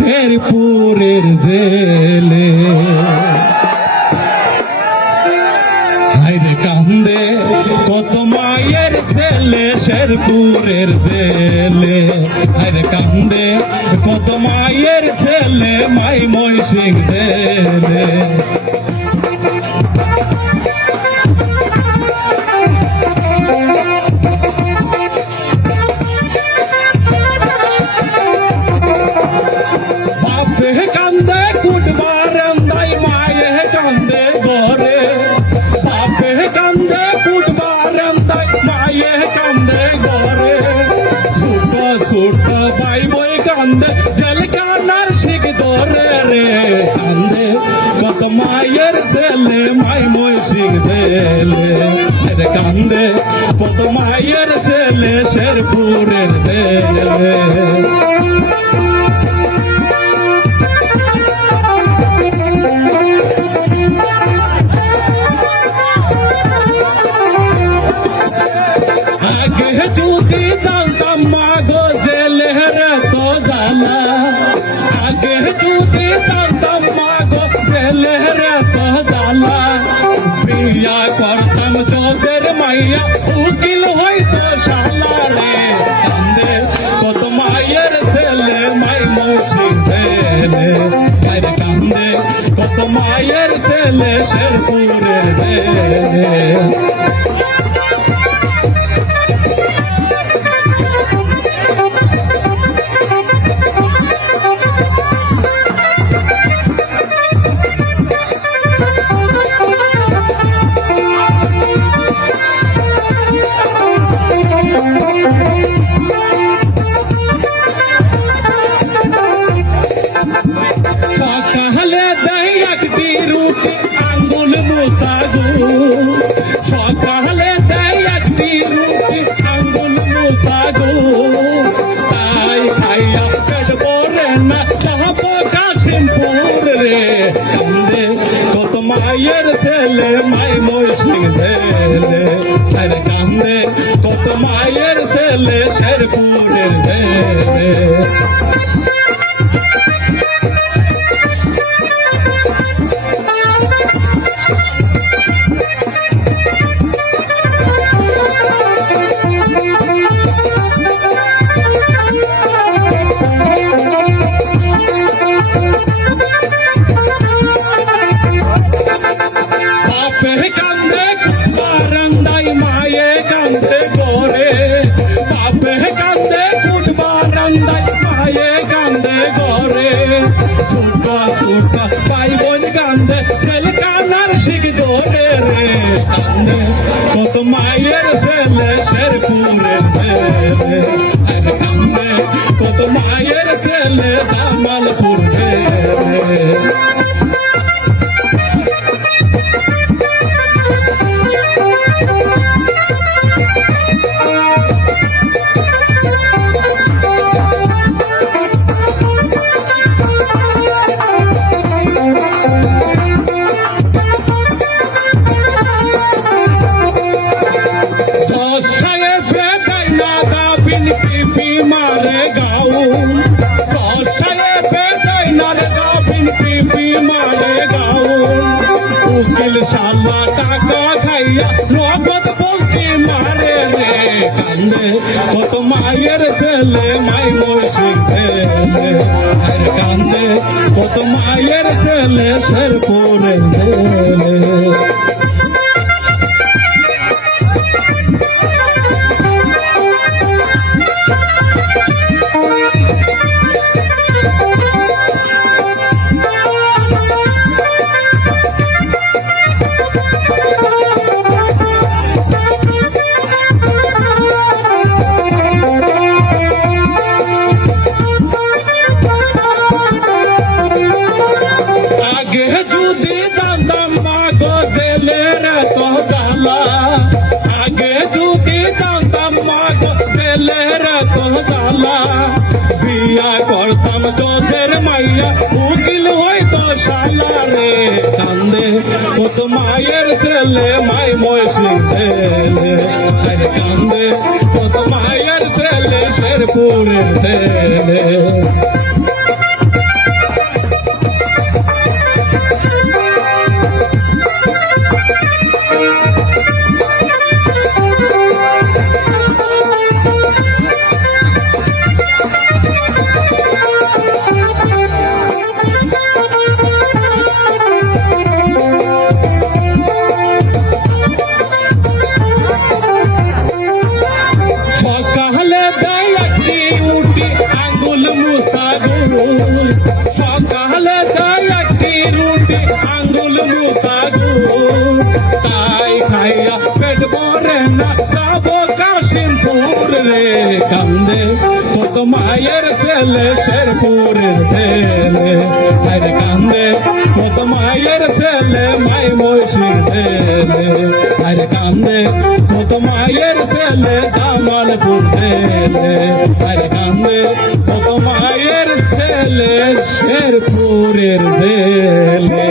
শেরপুরের জেলে হায়রে কান্দে কত মায়ের ছেলে শেরপুরের জেলে হায়রে কান্দে কত মায়ের ছেলে মাই ময়সিং জেলে কান্দে কুটবারান্দায় মায়ে কান্দে ঘরে বাপে কান্দে কুটবারান্দায় মায়ে কান্দে ঘরে ছোট ছোট ভাই বই কান্দে জেলখানার শিখ ধরে রে কান্দে কত মায়ের ছেলে মাই ময়সিং ছেলে কান্দে কত মায়ের ছেলে শেরপুরের ছেলে যদি জানতাম মাগো জেলের তো জানা আগে যদি জানতাম মাগো জেলের তো জানা বিয়া করতাম তোদের মাইয়া উকিল হইতো শালা রে কান্দে কত মায়ের ছেলে মাই ময়সিং ছেলে কান্দে কত মায়ের ছেলে শেরপুরের ছেলে সকালে দেয় একটি রুটি আঙ্গুল মুসাগু সকালে দেয় একটি রুটি আঙ্গুল মুসাগু তাই খাইয়া পেট ভরে না যাব কাশিমপুর রে কান্দে কত মায়ের ছেলে মাই ময়সিং ছেলে আরে কান্দে কত মায়ের ছেলে শেরপুরের ছেলে কান্দে বারান্দায় মায়ে কান্দে ঘরে বাপে কান্দে কুটবারান্দায় মায়ে কান্দে ঘরে ছোট ছোট ভাই বোন কান্দে জেলখানার শিখ ধরে রে কান্দে কত মায়ের ছেলে শেরপুরের ছেলে আরে কান্দে কত মায়ের ছেলে জামালপুর ছেলে मारे गाऊ कौशले बेदैनार गाबिन पीपी मारे गाऊ उकिल शाला टाका खाइया नगद बलती मारे रे कांदे कत मायर ছেলে माई मयसिं ছেলে আর कांदे कत मायर ছেলে শেরপুরের ছেলে বিয়া করতাম তোদের মাইয়া উকিল হইতো শালা রে কান্দে কত মায়ের ছেলে মাই ময়সিং ছেলে কান্দে কত মায়ের ছেলে শেরপুরের ছেলে একটি রুটি আঙ্গুল মুসাগুল সকালে দেয় একটি রুটি আঙ্গুল মুসাগুল তাই খাইয়া পেট ভরে না যাবো কাশিমপুর রে কান্দে কত মায়ের ছেলে শেরপুরের ছেলে আরে কান্দে কত মায়ের ছেলে মাই মহিষীর ছেলে আরে কান্দে কত মায়ের ছেলে জামালপুর ছেলে আরে কান্দে কত মায়ের ছেলে শেরপুরের ছেলে